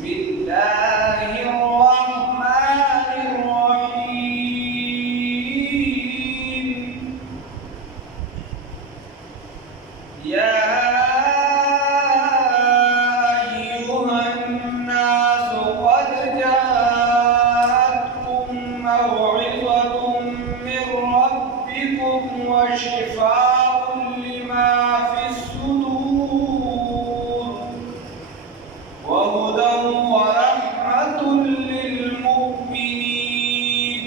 بسم الله الرحمن الرحيم يا أيها الناس قد جاءتكم موعظة من ربكم وشفاء لما في الصدور وهدى ورحمة للمؤمنين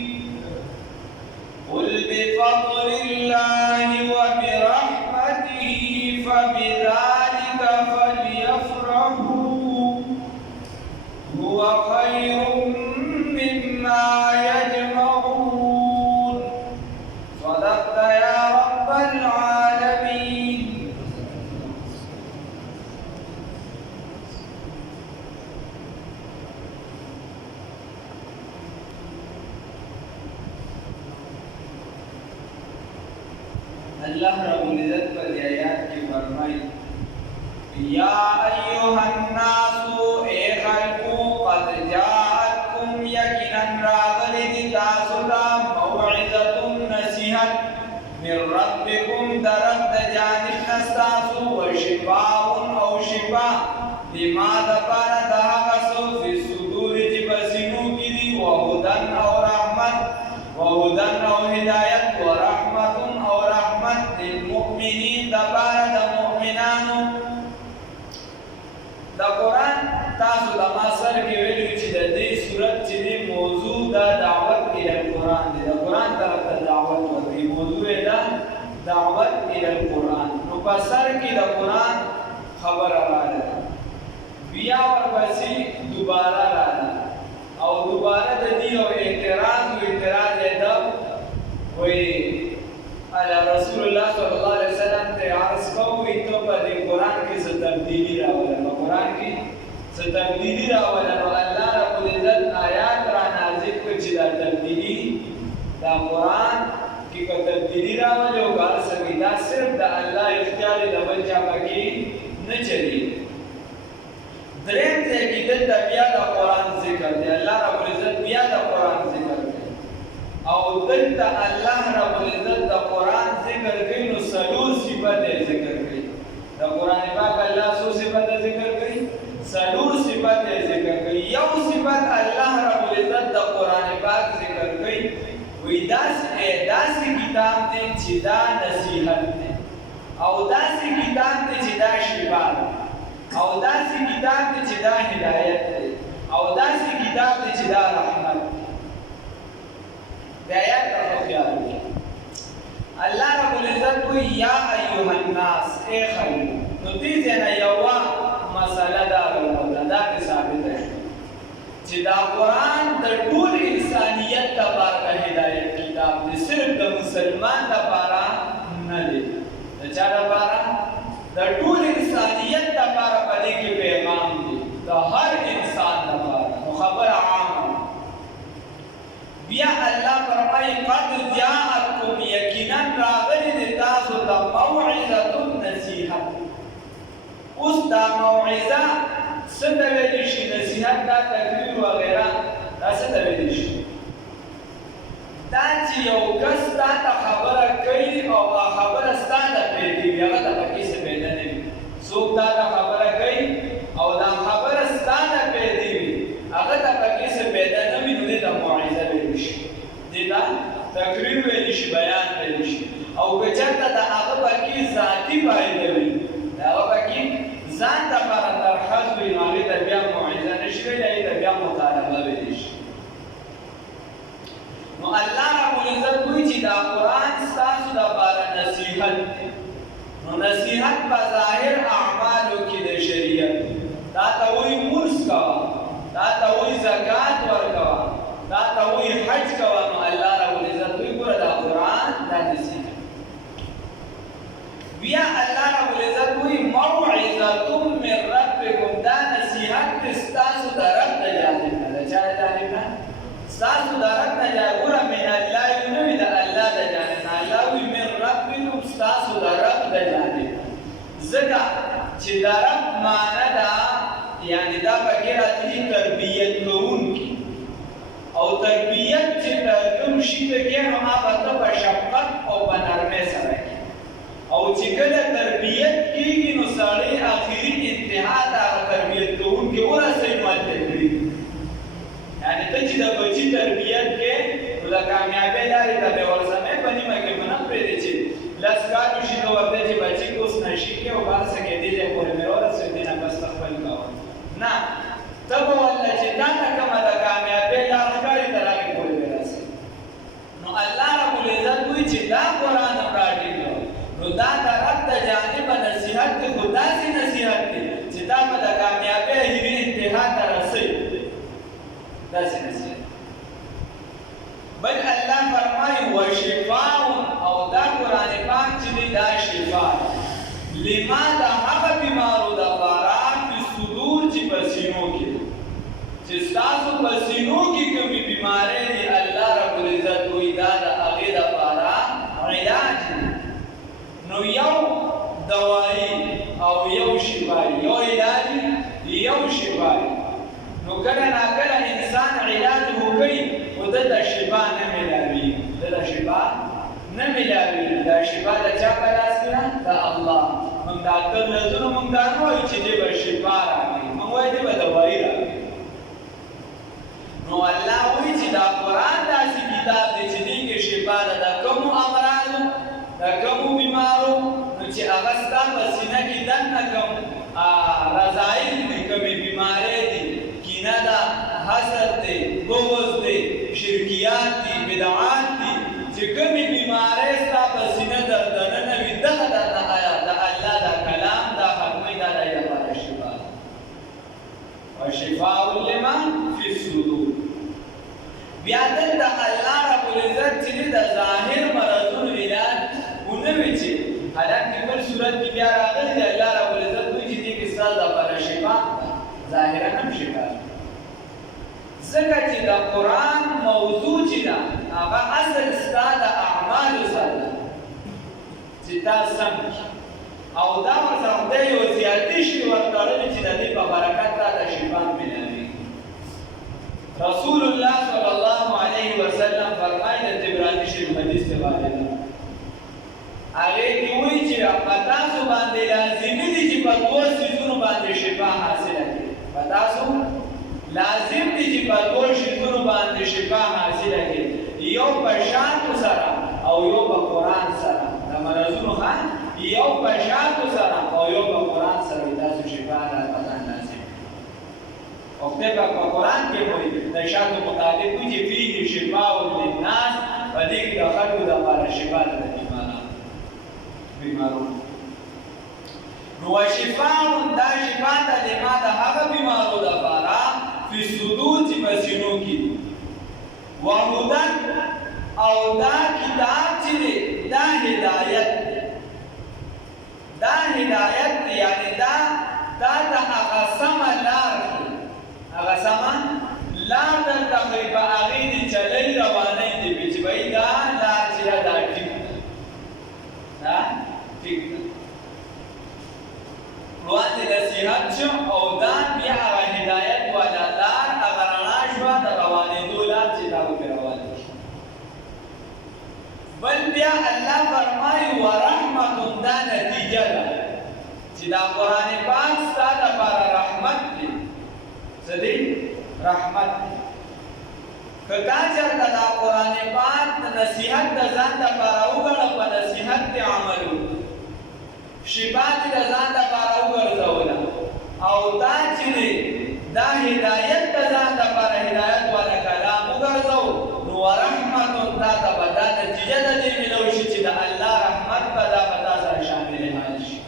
قل بفضل الله وبرحمته فبذلك فليفرحوا هو خير مما يجمعون صدقت يا رب العالمين. अल्लाह रब्बुल इज्जत पर आयत की फरमाई या अय्युहन्नासु ए खल्कु क़द जाअतकुम यकीनन रागलिद तासुदा मौइज़तुन नसीहत मिन रब्बिकुम दरद जानिब नस्तासु व शिफाउन औ शिफा लिमा दबर दहगसु फि सुदूर जिबसिनु किरी व हुदन औ रहमत व हुदन औ हिदायत व रहमतुन औ रहमत लिलमुमिनीन दबर द मुमिनानु د قرآن تاسو د ما سر کې ویلو چې د دې صورت چې دی موضوع د دعوت الى القرآن دی د قرآن طرف ته دعوت ورکړي موضوع یې ده دعوت الى القرآن نو په سر کې د قرآن خبره راغله بیا ورپسې دوباره راغله او دوباره د دې یو اعتراض یې ده وایي على رسول الله صلی الله علیه وسلم ته عرض کوي ته په دې قرآن کې څه تبدیلی راوړل په قرآن کې څه تبدیلی راوړل نو الله رب العزت آیات را نازل کړي چې دا تبدیلی دا قرآن کې کو تبدیلی راوړل او کار سوي دا صرف د الله اختیار د بل چا پکې نه چلی درېم ځای کې د بیا د قرآن ذکر دی الله رب العزت بیا د قرآن ذکر دی او دلته الله رب العزت د قرآن ذکر کوي نو څلور صفات ذکر کوي د قرآن پاک الله څو صفات ذکر کوي څلور صفات ذکر کوي یو صفت الله رب العزت د قرآن پاک ذکر کوي وی داسې کتاب دی چې دا نصیحت دی او داسې کتاب دی چې دا شفا ده او داسې کتاب دی چې دا هدایت دی او داسې کتاب دی چې دا رحمت دی د آیات ته خیال وکړئ الله رب العزت کوي یا ایها الناس اے خلق نو دې ځای یو مسله دا ثابته شوه چې دا قرآن د ټول انسانیت لپاره هدایت کتاب دی صرف د مسلمان لپاره نه دی د چا لپاره د ټول انسانیت لپاره په دې کې پیغام دی د هر انسان لپاره نو خبره عامه بیا الله فرمایي قد جاءتكم یقینا راغلی د تاسو ته موعظه نصیحت اوس دا موعظه څه ته ویل شي نصیحت دا تقریر وغیرہ دا څه ته ویل شي دا چې یو کس تا ته خبره کوي او خبره ستا ته پرېږدي هغه ته پکې څه پیدا نه وي څوک تا ته خبره کوي او دا خبره ستا ته پرېږدي هغه ته پکې څه پیدا نه وي نو دې ته موعظه ویل شي دې ته تقریر ویل شي بیان ویل شي او که چېرته د هغه پکې ذاتي فایده وي د هغه پکې ځان لپاره ترخص وي نو هغې ته بیا موعظه نه شي ویلی هغې ته بیا مطالبه ویلی شي نو الله رب العزت وایي چې دا قرآن ستاسو دپاره نصیحت دی پکې راځي تربیت کوونکی او تربیت چې کوم شي ته کې نو هغه په شفقت او په نرمۍ سره او چې کله تربیت کېږي نو سړی اخري انتها ته تربیت کوونکی ورسوي ماته کړي یعنی ته چې د بچي تربیت کې د کامیابۍ لارې ته به ورسمې په نیمه کې به نه پرېږدې چې لس کالو شي ته ورته چې بچي اوس نشي کې او بار څه کې دې ځای پورې مې ورسوي دې نه بس خپل کوه نه ته به ورته چې دا ته کومه د کامیابۍ لار ښکاري تر هغې پورې به راسي نو الله رب العزت وایي چې دا قرآن هم راټینګ نو دا د رب د جانبه نصیحت دی خو داسې نصیحت دی چې دا به د کامیابۍ اخري انتها ته رسوي داسې نصیحت بل الله فرمایي وشفاء او دا قرآن پاک چې دی دا شفا لما د هغه بیمارو دپاره فی صدور چې په سینو کې چې ستاسو په سینو کې کومې بیمارۍ دي الله رب العزت وایي دا د هغې دپاره علاج دی نو یو دوایی او یو شفایي یو علاج یو شفایي نو کله ناکله انسان علاج وکړي خو ده ته شفا نه میلاوي ده ته شفا نه میلاوي دا شفا د چا په لاس کې ده د الله موږ ډاکټر له ځو موږ دا نه وایو چې دې به شفا راکړي موږ وایو دې به دوایي راکړي نو الله وایي چې دا قرآن داسې کتاب دی چې دې کې شفا ده د کومو امراضو د کومو بیمارو نو چې هغه ستا په سینه کې دننه کوم رذایل دي کومې بیمارۍ دي کینه ده حسد دی بغض دی شرکیات دي بدعات دي چې کومې بیمارۍ ستا په سینه دننه وي دغه درته آیا د الله دا کلام دا ختموي دا د لپاره شفا وشفاء لما فی الصدور بیا دلته الله رب العزت چې د ظاهر مرضونو علاج ونه وي چې حالانکې بل صورت کې بیا راغلی دی الله رب العزت وایي چې دې کې ستاسو دپاره شفا ظاهرا هم شفا ځکه چې د قرآن موضوع چې ده هغه اصل ستا د اعمالو سره چې تا سم او دا ورته خدای یو زیاتي شي ورتړلی چې د دې په برکت راته شفا میلاوي رسول الله صلی الله علیه وسلم فرمایي د طبراني شریف حدیث ته باندې هغې کې وایي چې په تاسو باندې لازمي دي چې په دوو څیزونو باندې شفا حاصله کړي په تاسو لازم دي چې په دوو شیزونو باندې شفا حاصله کړي یو په شاتو سره او یو په قرآن سره د مرضونو ښه یو په شاتو سره او یو په قرآن سره تاسو شفا راځان لازم او خدای پاک په قرآن کې وایي د شاتو مطابق وایي چې فیه شفاء للناس په دې کې د خلکو دپاره شفا ده د بیمارو نو شفاء دا شفا ده لما د هغه بیمارو دپاره فی الصدور چې په سینو کې وهدن او دا کتاب چې دی دا هدایت دا هدایت دی یعنی دا ته هغه سمه لار هغه سمه لار درته ښایي په هغې دې چلی روانۍ دې وي چې بهی دا لار چې ده دا ټیک ده دا ټیک ده وړاندې نصیحت شو او دا بیا هغه هدایت والا لار هغه رڼا شوه د روانېدو لار چې دا به پرې روانې شي بل بیا الله فرمایي ورحمت دا نتیجه ده چې دا قرآن پاک ستا دپاره رحمت دی څه دی رحمت دی که تا چېرته دا قرآن پاک د نصیحت د ځان دپاره وګڼه په نصیحت دې عمل وکړي شفا دې د ځان دپاره وګرځوله او تا چې دی دا هدایت د ځان دپاره هدایت والا کلام وګرځو نو ورحمت تا ته به دا نتیجه د دې میلو شي چې د الله رحمت به دا په تا سره شامل حال شي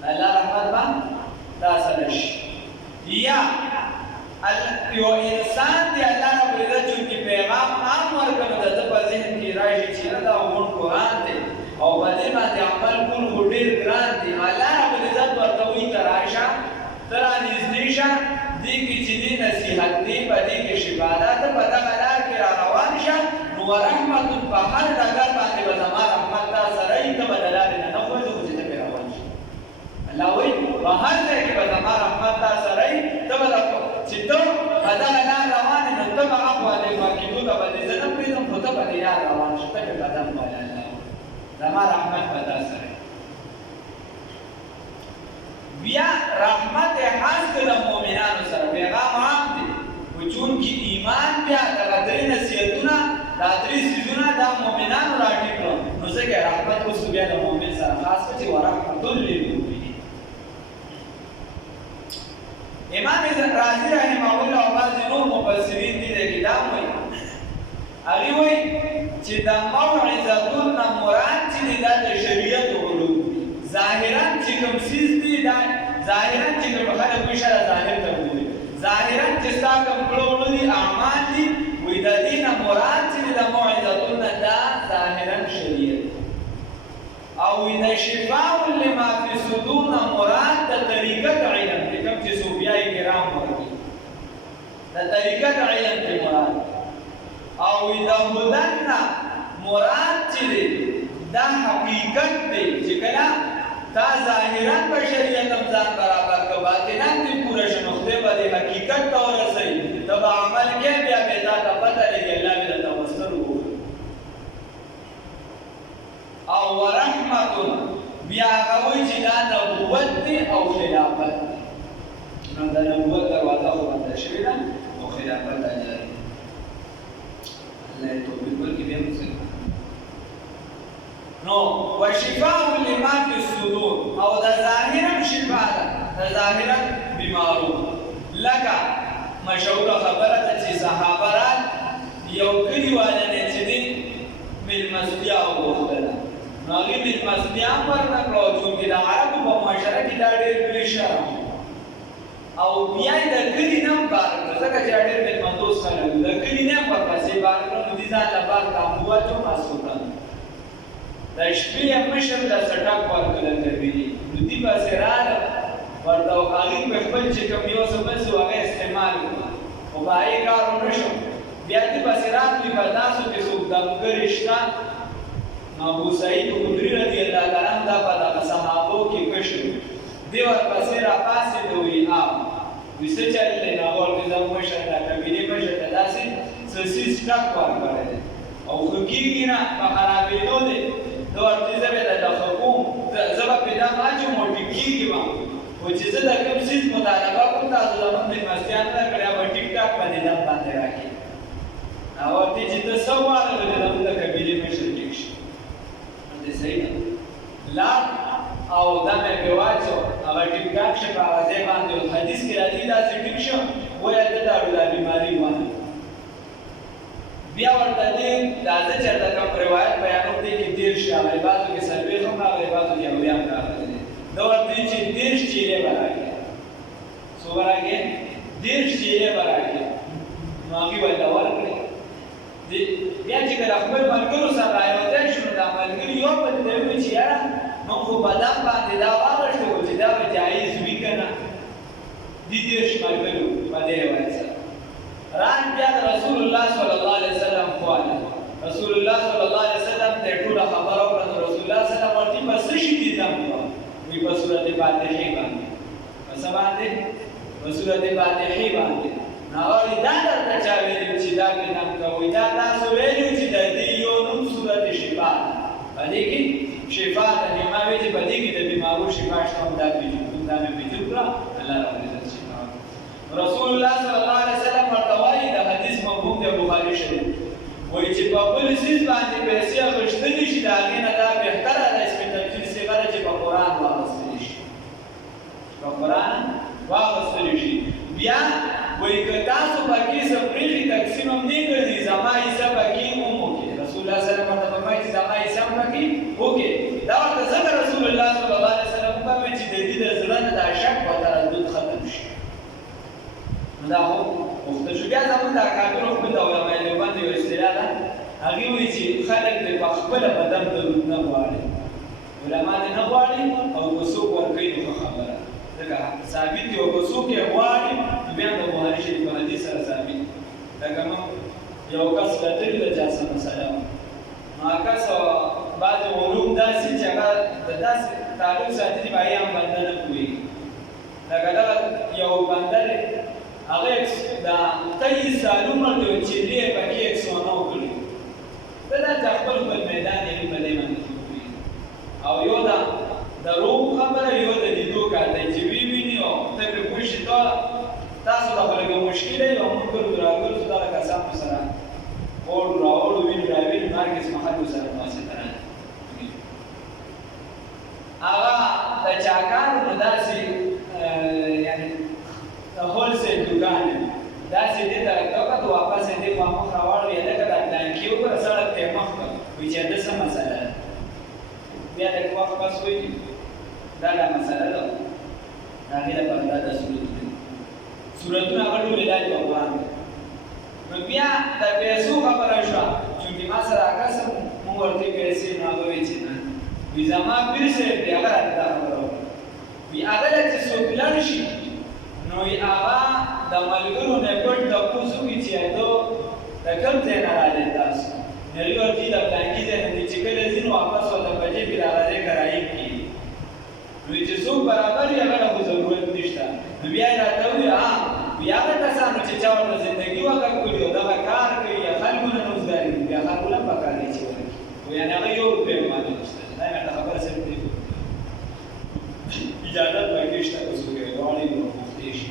د الله رحمت به تا سره شي یا یو انسان دی الله رب العزت چونکې پیغام عام ورکړو د ده په ذهن کې راشي چې دا غونډ قرآن دی او په دې باندې عمل کول خو ډېر ګران دي الله رب العزت ورته وایي ته راشه ته رانږدې شه دې کې چې دې نصیحت دی په دې کې شفا ده ته په دغه لار کې را روان شه نو ورحمت په هر ډګر باندې به زما رحمت تا سره وي ته به د لارې نه خوځې خو چې ته پرې روان شي الله وایي په هر ځای کې به زما رحمت تا سره وي هغه وایي چې د موعظتون نه مراد چې دی دا د شریعت علوم دي. ظاهرا چې کوم څیز دي دا ظاهرا چې کوم خلک وایي شه ظاهر ته وایي ظاهرا چې ستا کوم کړو دي اعمال دي وایي د دې نه مراد چې د موعظتون نه دا ظاهرا شریعت او د شفاء لما فی الصدور نه مراد د طریقت علم دی کوم چې صوفیای کرام ورته د طریقت علم دی مراد او د هدن مراد چې دی دا حقیقت دی چې کله تا ظاهرا په شریعت هم ځان برابر که باطنا دې پوره شنو خدای به دې حقیقت ته ورسوي ته به عمل کې بیا به تا ته پته لګي الله به درته وسر وکړي او ورحمت بیا هغه وایي چې دا نبوت دی او خلافت دی نو د نبوت دروازه خو بنده شوې ده او خلافت دا جاري الله یې توفیق ورکړي بیا موږ نو وشفاء لما فی الصدور او د ظاهرا شفاء ده د ظاهرا بیمارو لکه مشهوره خبره ده چې صحابه یو کلیواله نه چې دی مېلمستیا وغوښتله نو هغې مېلمستیا هم ورنه کړه چونکې د عربو په معاشره کې دا ډېر لوی شرم او بیا یې د کلي نه هم بار کړه ځکه چې ډېر مېلمهدوست خلک وو د کلي نه هم ورپسې بار کړه نو دې ځان له بار تانبو واچو ماسخوتن د شپې یې مشر له څټک ورکړه کوي نو دې پسې راغله ورته هغې په خپل چې کوم یو څه بل څه هغه استعمال کړه خو په هغې کار ونه شو بیا دې پسې راتلي په داسو کې څوک دمګرې شته ابو سعید خدری رضی الله تعالی عنہ دا په دغه صحابو کې کشف دی ورپسې راپاسېد وایي وایي څه چل دی نو هغه ورته زموږ مشر دا قبیلې مشر ته داسې څه څیز ټک ورکړی دی او خو کېږي نه په خرابېدو دی زه ورته زه به درته ښه کوم زه به پرې دم اچوم او ټیک کېږي به خو چې زه د کوم څیز مطالبه کوم تاسو زموږ مېلمستیا نه ده کړې به ټیک ټاک په دې دم باندې راکړي هغه ورته چې ته څه غواړې نو د زموږ د قبیلې مشر ټیک شي صحیح ده لار او دمه په واچو هغه ټیک ټاک شي په هغه ځای باندې حدیث کې راځي دا چې ټیک شو وایي دا د بیماری ونه بیا ورته دې دا چې کوم روایت بیانوم دي کې دیر شي هغه بعضو کې سروي هم هغه بعضو کې اوریان راغلي دا ورته چې دیر شي یې راغلي سو راغلي دیر شي یې راغلي نو هغه ولا ورکړي بیا چې کله خپل ملګرو سره راوځي شنو دا ملګري یو په دې وی چې یاره موږ په بدن باندې دا واغښتو چې دا به جایز وي کنه دې شمالګرو په دې وایي ران بیا رسول الله صلی الله علیه وسلم خواله رسول الله صلی الله علیه وسلم ته ټول خبر او رسول الله صلی الله علیه وسلم په شي دي دم وی په سورته فاتحه باندې پس باندې په سورته فاتحه باندې ناوړي دا درته چا ویلي چې دا کې نام کوي دا تاسو ویلي چې د دې یو نوم سورته شفا په دې کې شفا د نیمه چې په دې کې د بیمارو شفا شته دا پیږي دا مې پیږي الله رب عزت شفا رسول الله صلی الله علیه وسلم ورته وایي د حدیث مفهوم د بخاری شریف وایي چې په بل څیز باندې پیسې اخیستلی شي د هغې نه دا بهتره ده چې په تفصیل صیغه چې په قرآن واغوستلی شي په قرآن واغوستلی شي بیا وایي که تاسو پکې څه پرېږدي تقسیم هم نه کړي زما حصه پکې هم وکړي رسول الله صلی الله علیه وسلم ورته فرمایي چې زما حصه هم پکې وکړي دا ورته ځکه رسول الله صلی الله علیه وسلم وفرمایي چې د دې د زړه نه دا شک او تردد ختم شي دا هو وخت شو بیا زموږ د کافرو خپل د علماء دیوبند یو اصطلاح ده هغې وایي چې خلک د په خپله بدن درود نه غواړي علما دې نه غواړي او که څوک ورکوي نو ښه خبره ځکه ثابت دي او که څوک یې غواړي نو بیا د بخاري شریف په حدیث سره ثابت لکه موږ یو کس کتلي ده چې څه مسله وه نو هغه کس بعضې علوم داسې چې هغه د داسې تعلق ساتلي به هغې هم بنده نه پوهېږي لکه دغه یو بنده دی هغه دا 23 سال عمر دی چې دې پکې 109 کړی دا د خپل میدان یې په دې باندې او یو دا روح خبره یو د لیدو کار دی چې ویني او ته په پوښتنه تاسو د خپل مشکل یو موږ راغلو دا کسان سره اور راوړو ویني راوړي مارکس محل سره واسطه هغه د چاکار مداسي یعنی هول سیل دکان دا سیدې طرف ته وکړه واپس دې خوا مخ راواړو یا لکه دا پلانکي وګوره سړک ته یې مخ کړه وایي چې دا څه مسله ده بیا لږ وخت پس وایي دا مسله ده د هغې لپاره دا صورتونه دي صورتونه هغه ټول علاج په قرآن دی نو بیا د پیسو خبره شوه چونکې ما سره عکس مونږ ورته پیسې نو هغه وایي چې نه وایي زما پیر صاحب دی هغه راته دا خبره وکړه وایي هغه له چې څوک لاړ شي نو هغه د ملګرو نه پټ تپوس وکړي چې د کوم ځای نه راغلي تاسو نو هغوی ورته وایي د فلانکي ځای نه دي چې کله ځي نو واپس ورته په جیب کې راغلی کرایي کړي نو چې څوک برابر وي هغه له خو ضرورت نشته نو بیا یې راته وویل وایي هغه کسانو چې چا ورته زندګي وکړ کړي او دغه کار کوي یا خلکو نه روزګاري کوي بیا خلکو نه پکار دی چې ورکړي یعنې هغه یو روپۍ هم باندې نشته دا یې راته خبره صرف دی اجازت پکې شته که څوک یې غواړي نو مفتې شي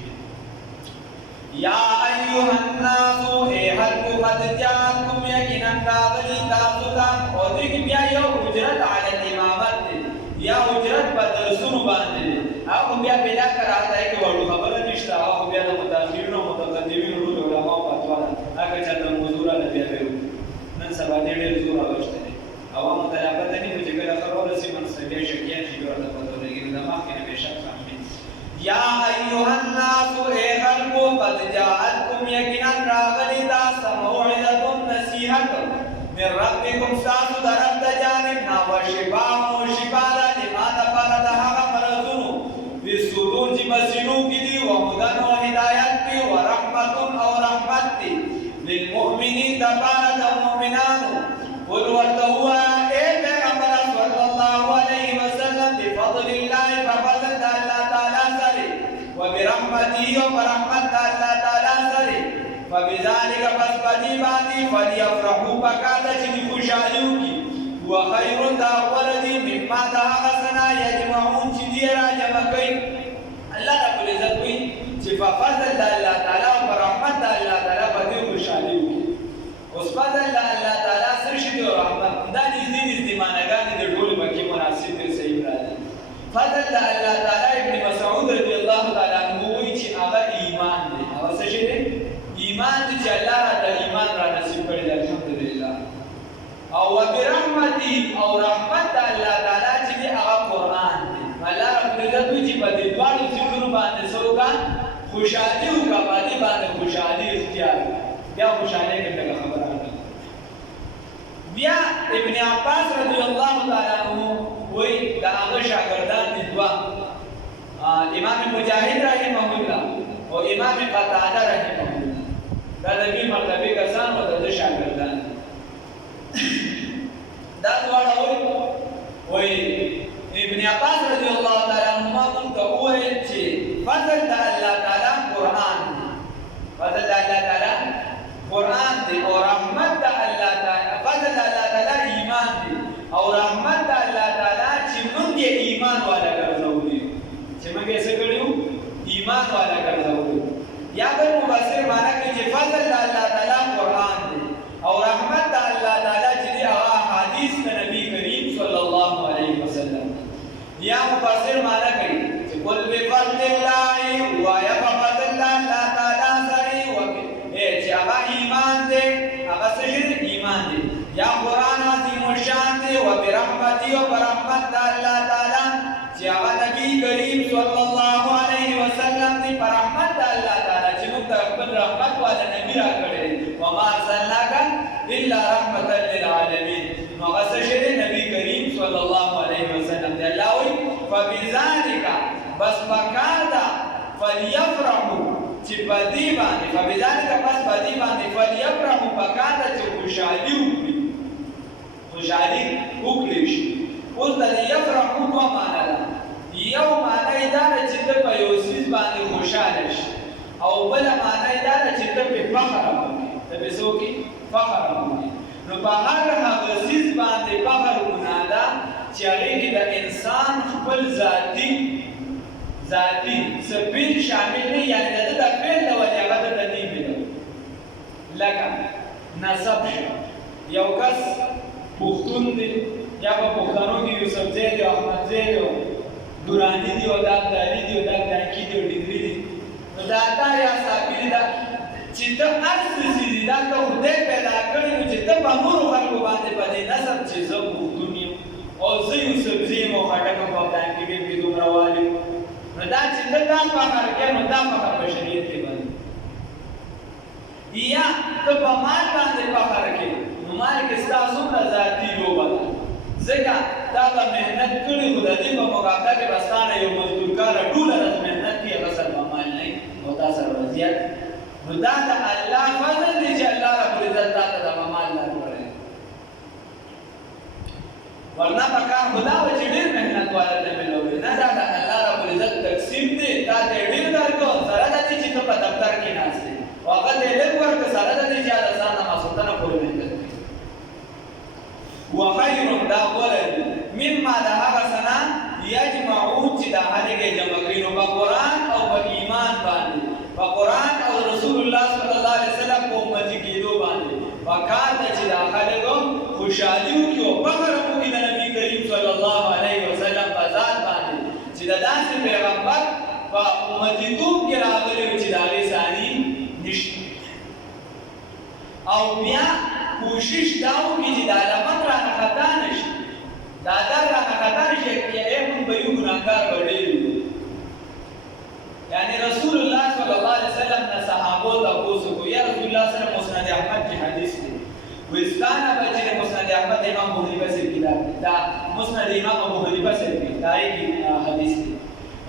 یا ایها الناس ای خلکو قد جاءکم یقینا راغلي تاسو ته او دې کې بیا یو اجرت علی الامامت دی یا اجرت په درسونو باندې دی هغه بیا بلا کراته کې وړو خبره نشته هغه بیا د متأخرینو متقدمینو ټول علماء فتوا ده هغه چې د موضوع نه بیا وایو نن سبا دې ډېر زور راوښته دي عوامو ته پته نه وي چې کله خبره سي منسبه شکیان شي ورته پته لګي د مخکې نه به شک فهمي یا ایها الناس ای خلقو قد جاءتکم یقینا راغلی تاسو موعظه نصیحت من ربکم تاسو درب د جانب نا وشفاء او شفاء لما تفرد هغه مرضونو بصدور چې مسینو کې دي او هدن او هدایت دي او رحمت او رحمت دي للمؤمنین تفرد المؤمنانو قل ورته اے پیغمبر صلی الله علیه وسلم بفضل الله ففضل الله تعالی سره وبرحمته وبرحمت الله تعالی سره فبذلك فاسبدي باندې فليفرحوا بکاته چې خوشالي وکړي هو خیر دا ولدي مما دا حسنا يجمعون چې دې را جمع کوي الله رب العزت وي چې ففضل الله تعالی او برحمت الله تعالی باندې خوشالي وکړي اوس فضل الله تعالی سره شي او رحمت دا دې معناګانې د ټول مکه مناسب دي صحیح راځي فضل الله تعالی ابن مسعود رضی الله تعالی عنہ وایي چې هغه ایمان دی او څه شي دی ایمان دی چې الله تعالی ایمان را نصیب کړی دی الحمدلله او وبرحمتي او رحمت الله تعالی چې دی هغه قران دی الله رب العزت چې په دې ډول ذکر باندې سروکا خوشالي او کمالي باندې خوشالي اختیار بیا خوشالي کې څنګه خبره ده بیا ابن عباس رضی الله تعالی عنہ وای دا هغه شاګردان دي دوا امام مجاهد رحمه الله او امام قتاده رحمه الله دا د دې مرتبه کسان او د شاګردان دا دواړه وای ابن عباس رضی الله تعالی عنہ موږ ته وایي چې فضل د الله تعالی قران فضل د الله تعالی قرآن دی او رحمت دا اللہ تعالی فضل دا اللہ تعالی ایمان دی او رحمت دا اللہ تعالی چې موږ یې ایمان والا ګرځولي چې موږ یې څه کړیو ایمان والا ګرځولي یا بل مفسر معنا کوي چې فضل دا اللہ تعالی قرآن دی او رحمت دا اللہ تعالی چې دی هغه حدیث د نبی کریم صلی الله علیه وسلم یا مفسر معنا کوي چې قل بفضل الله و یا فضل الله تعالی سره چې هغه ایمان دی هغه سجد ایمان دی یا قرآن عظیم الشان دی و برحمتی و برحمت الله تعالی چې هغه نبی کریم صلی الله علیه وسلم دی برحمت الله تعالی چې موږ ته خپل رحمت والا نبی را کړی و ما ارسلناک الا رحمتا للعالمین نو هغه سجد نبی کریم صلی الله علیه وسلم دی الله وی فبذلک بس بکادا فلیفرحوا چې په دې باندې فبذلک پس په دې باندې فلیفرحوا پکاته چې خوشالي وکړي شي اوس د یفرحوا دوه معنا ده یو معنا یې دا چې ته په یو څیز باندې خوشاله شي او بل معنا یې دا چې ته په فخر وکړي ته به څه وکړي فخر وکړي نو په هر هغه څیز باندې فخر ګناه ده چې هغې کې د انسان خپل ذاتي سپیل شامل نه یعنی د فعل د وجې هغه د تنیب ده لکه نسب شو یو کس پښتون دی یا په پښتنو کې یوسفزی دی احمدزی دی دورانی دی او دا ابدالي دی او دا ډانکي دی او ډنګري دی نو دا یا صابري ده چې ته هر څه چې دا ته خدای پیدا کړی نو چې ته په نورو خلکو باندې په دې نسب چې زه پښتون یم او زه یوسفزي یم او خټک په پلان کې کې دومره والي نو دا چې ته دا فخر کوې نو دا فخر بشریت کې باندې یا ته په مال باندې فخر کوې نو مال کې ستا څومره ذاتي لوبه ده ځکه تا به محنت کړي خو د دې په مقابله کې به ستا نه یو مزدور کاره ټوله ورځ محنت کوي هغه سره به مال نه وي او تا سره به زیات نو دا د الله فضل دی چې الله رب العزت تا ته دغه مال درکړی ورنه په کار خو دا وه چې ډېر محنت والا ته ملوي نه دا د الله رب العزت تقسیم دی تا ته یې ډېر درکړو سره د دې چې ته په دفتر کې ناست یې او هغه ته یې لږ ورکړه سره د دې چې هغه ځان نه ماسوتنه پورې محنت کوي وخیر دا غوره دی مما د هغه څه نه یجمعون چې دا هلکې جمع کړي نو په قرآن او په ایمان باندې په قرآن او رسول الله صلی الله علیه وسلم په امتي کېدو باندې پکار ده چې دا خلکو خوشحالي وکړي او فخر وکړي د نبي کریم صلی الله علیه وسلم په ذات باندې چې د داسې پیغمبر په امتیتوب کې راغلی وي چې د هغې ثاني نشته او بیا کوشش دا وکړي چې دا لمن رانه خطا نه شي دا در رانه خطا نه شي موږ به یو ګناهګار به ډېر یو یعنی رسول الله صلی الله علیه وسلم نه صحابو تپوس وکړو یا رسول الله صلی الله علیه وسلم مسند احمد کې حدیث دی وستانه به چې مسند احمد امام ابو حنیفه سے کتاب دی دا مسند امام ابو حنیفه سے دی دا یې حدیث دی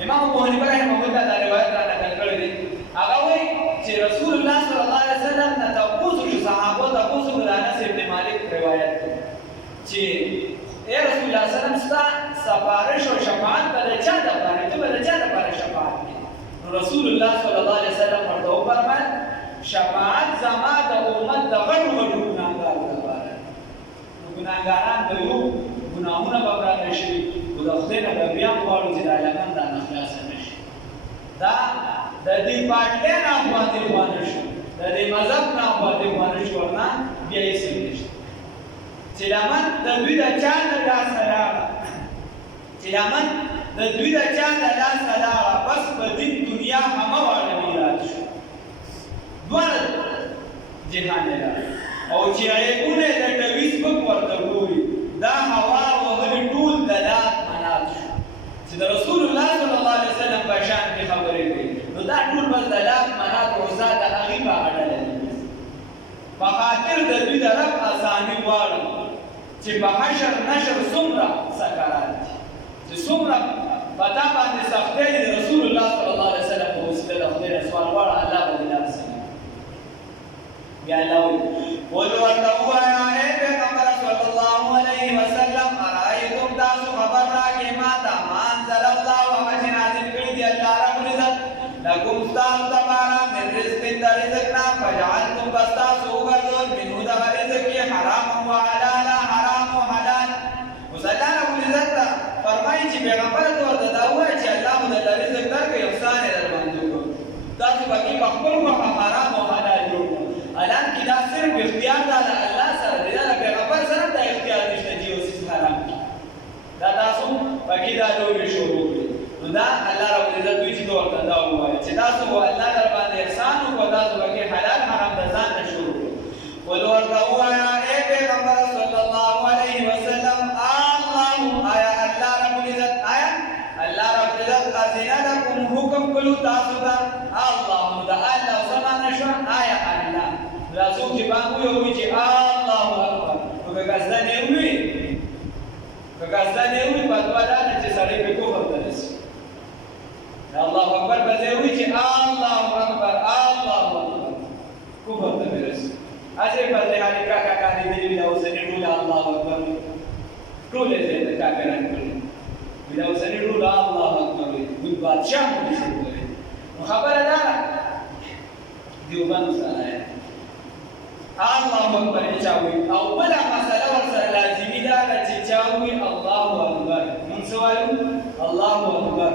امام ابو حنیفه رحمه الله دا روایت را نقل کړی دی هغه وایي چې رسول الله صلی الله علیه وسلم نه تپوس وکړو صحابو تپوس وکړو انس ابن مالک روایت دی چې اے رسول الله صلی الله علیه وسلم ستا سفارش او شفاعت به د چا دپاره ته به د چا دپاره شفاعت کوې رسول الله صلی الله علیه وسلم ورته وفرمایل شفاعت زما د امت د غټو غټو ګناهګارو لپاره نو ګناهګاران به یو ګناهونه به راغلی شوي خو د خدای نه به بیا غواړو چې دا لمن دا نه خلاصه نه شي دا د دې پارټۍ نه باندې خوانه شو د دې مذهب نه باندې خوانه شو ورنه بیا یې څه نشته چې لمن د دوی د چا نه لاسه راغله چې لمن د دوی د چا د لاسه لاړه بس په دین دنیا همه واړه میراث شو دواړه جهان یې لاړه او چې عیبونه یې د ټوي سپک ورته ګوري دا هوا وهلي ټول د لات منات شو چې د رسول الله صلی الله علیه وسلم په شان کې خبرې کوي نو دا ټول بس د لات منات عزا د هغې په اړه لري په خاطر د دوی د رب اساني غواړم چې په حشر نشر څومره سکرات دي چې څومره پتا باندې سختۍ د رسول الله صلی الله علیه وسلم په وسیله د خدای نه سوال غواړه الله به دې لار سموي بیا الله وایي قل ورته ووایه ای پیغمبره صلی الله علیه وسلم ارایتم تاسو خبر راکړئ ما ته ما انزل الله هغه چې نازل کړي دي الله رب العزت لکم ستاسو دپاره من رزق د رزق نه فجعلتم بس تاسو وګرځول منه دغه رزق یې حراما و حلالا حرام و حلال اوس الله رب العزت فرمایي چې پیغمبر ته ورته دا ووایه چې الله مو درله رزق درکړي احسان یې در باندې وکړو تاسو پکې په خپل خوښه حرام او حلال جوړ کړو حالانکې دا صرف اختیار دا د الله سره دی دا د پیغمبر سره دا اختیار نشته چې یو څیز حرام کړي دا تاسو پکې دا لوبې شروع کړي نو دا الله رب العزت وایي چې ته ورته دا ووایه چې تاسو به الله در باندې احسان وکړو تاسو پکې حلال حرام د ځان نه شروع کړو قل ورته ووایه ای پیغمبر صلی الله علیه وسلم آیا الله رب العزت اذن لكم حکم کړو تاسو ته الله دا الله سبحانه شو آیا الله دا څوک چې باندې وي چې الله اکبر نو که ځنه وي په دوا دا چې سړی په کوفر ته رسي الله اکبر په دې وي چې الله اکبر کوفر ته رسي اځه په دې حالي کا دې دی دا اوسنی ټول الله اکبر ټول دې کا کران کړی دا اوسنی ټول الله اکبر وي بادشاہ مو دې کوي خبره ده دیوبند سره الله اکبر چاوي او بلا مساله ورسره لازمي ده چې چاوي الله اکبر من سوالو الله اکبر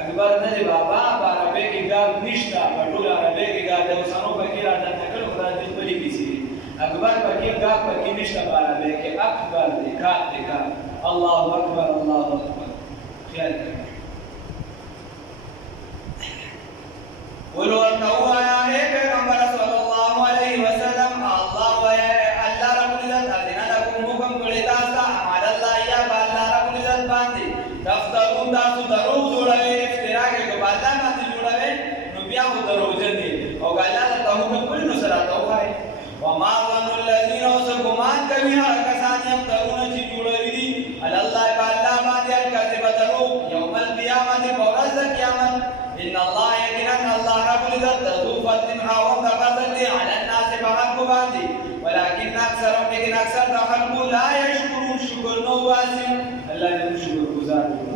اکبر نه دی بابا عربی کې ګاب نشته په ټول عربی کې ګاب د وسانو پکې راځي نکړو خدای دې بلی کیسي اکبر پکې ګاب پکې نشته په عربی کې اکبر دې کا الله اکبر خیال کړئ ولو او الله ته حکم کړی نو سره ته وایي وما ظن الذين وسقمان کوي هغه کسان یفترون چې جوړوي دي علی الله بالله باندې الکذب درو یوم القیامت ورځ قیامت ان الله یقینا الله رب العزت ذو فضل خاوند فضل دی علی الناس فخلق باندې ولكن اکثرهم لیکن اکثر خلق لا یشکرون شکر نو واسي الله دې شکر گزار